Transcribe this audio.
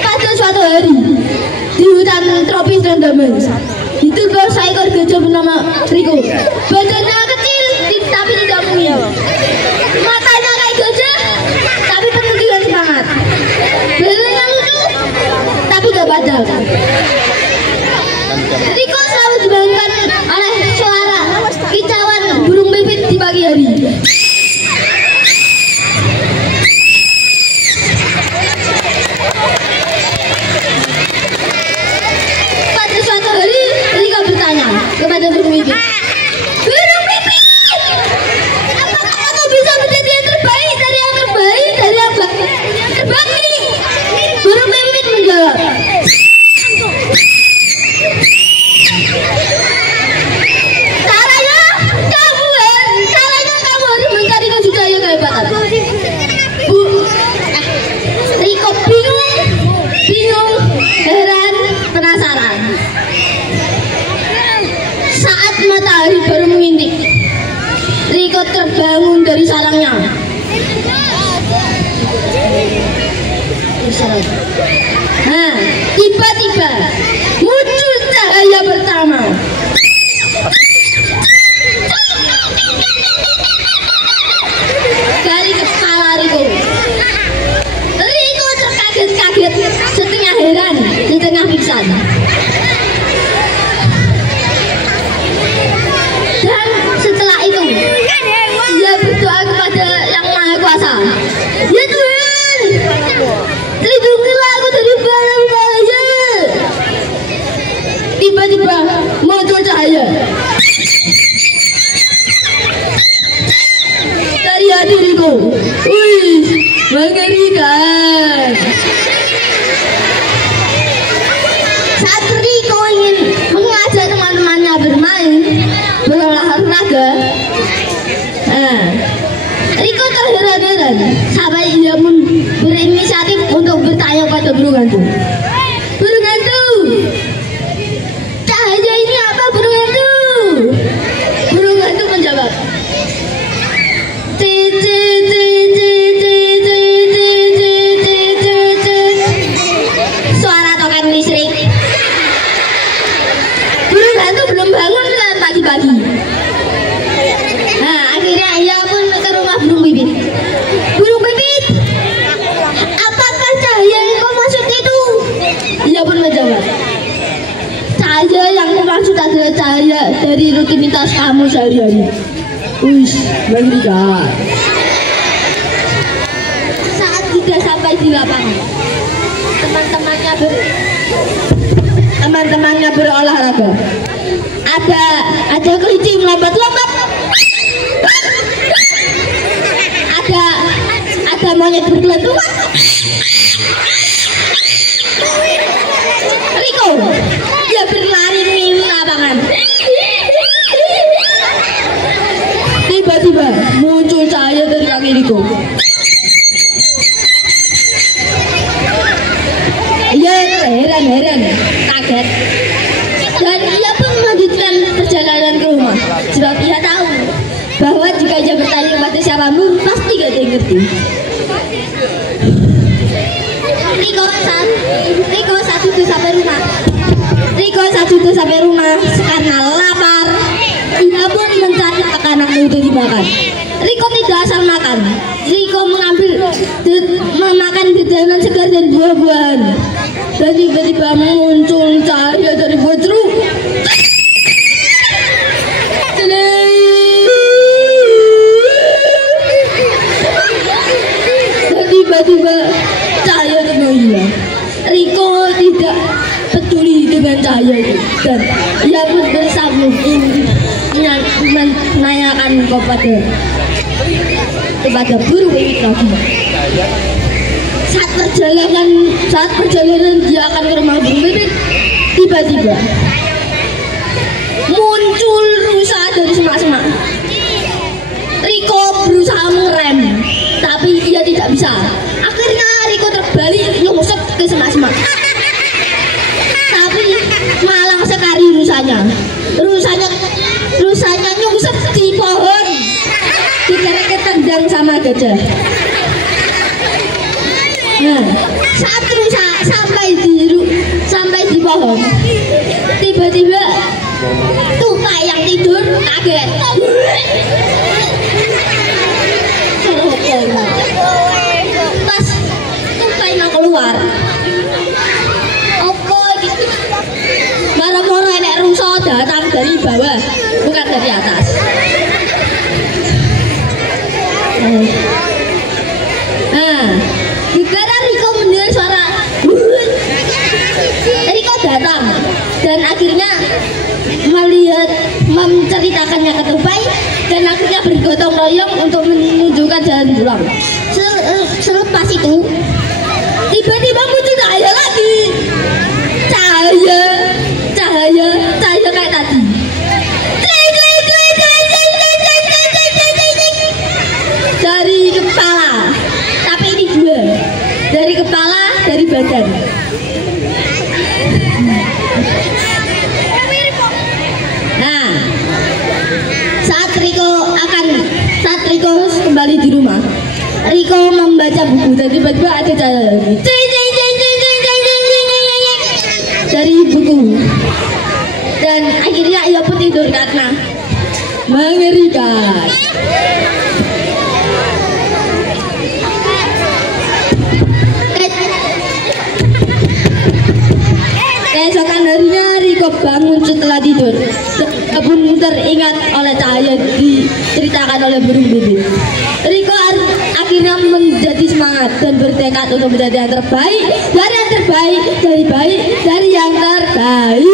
Pada suatu hari di hutan tropis Randaman ditiba seekor gajah bernama Riko. Badannya kecil tapi tidak mungil. Matanya kayak gajah tapi penuh dengan semangat. Badannya lucu tapi gak padam. Riko selalu dibangunkan oleh suara kicauan burung pipit di pagi hari. Pada suatu hari Riko bertanya kepada burung pipit, "Burung pipit, apakah kamu bisa menjadi yang terbaik dari yang terbaik dari yang terbang ini?" Burung pipit menjawab, "Caranya kamu harus mencari kejayaan yang kehebatan." Riko bingung, heran, penasaran. Saat matahari baru mengintip, Riko terbangun dari sarangnya. Nah, tiba-tiba muncul cahaya pertama. Dari kepala Riko. Riko terkaget-kaget, setengah heran, setengah pingsan. Dan setelah itu, ia berdoa kepada Yang Maha Kuasa. "Ya Tuhan, lindungilah aku dari bahaya." Tiba-tiba muncul cahaya dari hati Riko. Wih, mengerikan. Saat Riko ingin mengajak teman-temannya bermain, berolahraga, Riko terheran-heran sampai ia pun berinisiatif untuk bertanya pada burung hantu. "Burung hantu, cahaya ini apa, burung hantu?" Burung hantu menjawab, suara token listrik. Burung hantu belum bangun kan pagi-pagi. Nah, akhirnya ia pun ke rumah burung pipit. "Burung pipit, apakah cahaya yang kau maksud itu?" Ia pun menjawab, "Cahaya yang kau maksud adalah cahaya dari rutinitas kamu sehari-hari." Wih, mengerikan. Saat sudah sampai di lapangan, teman-temannya berolahraga. Ada kelinci melompat-lompat. Ada monyet bergelantungan. Riko, dia berlari mengelilingi lapangan. Tiba-tiba muncul cahaya dari kaki Riko. Ia heran, kaget, dan ia pun melanjutkan perjalanan ke rumah. Sebab ia tahu bahwa jika ia bertanya kepada siapapun, pasti gak ada yang ngerti. Riko saat itu sampai rumah karena lapar. Ia pun mencari makanan untuk dimakan. Riko tidak asal makan. Riko memakan jajanan segar dan buah-buahan. Dan tiba-tiba muncul cahaya dari buah jeruk. Dan tiba-tiba cahaya itu menghilang. Riko tidak peduli dengan cahaya itu, dan ia pun bersambung menanyakan kepada burung pipit lagi. Saat perjalanan dia akan ke rumah burung pipit, tiba-tiba muncul rusa dari semak-semak. Riko berusaha mengerem, tapi ia tidak bisa. Akhirnya Riko terbalik nyungsep ke semak-semak. Tapi malang sekali rusanya nyungsep di pohon, dikira ketendang sama gajah. Nah, saat sampai di pohon, tiba-tiba tupai yang tidur kaget. Pas tupai mau keluar, apa gitu? Marah-marah enek rusa datang dari bawah, bukan dari atas. Nah, gara Riko mendengar suara Riko datang dan akhirnya menceritakannya ke tupai dan akhirnya bergotong royong untuk menunjukkan jalan pulang. Selepas itu tiba-tiba muncul cahaya lagi, cahaya kayak tadi. Dari kepala, tapi ini dua, dari kepala, dari badan. Nah, saat Riko kembali di rumah, Riko membaca buku dan tiba-tiba ada cahaya lagi dari buku dan akhirnya ia pun tidur karena mengerikan. Keesokan harinya Riko bangun setelah tidur. Kebun teringat oleh cahaya diceritakan oleh burung bibit. Riko akhirnya menjadi semangat dan bertekad untuk menjadi yang terbaik dari yang terbaik, dari yang terbaik.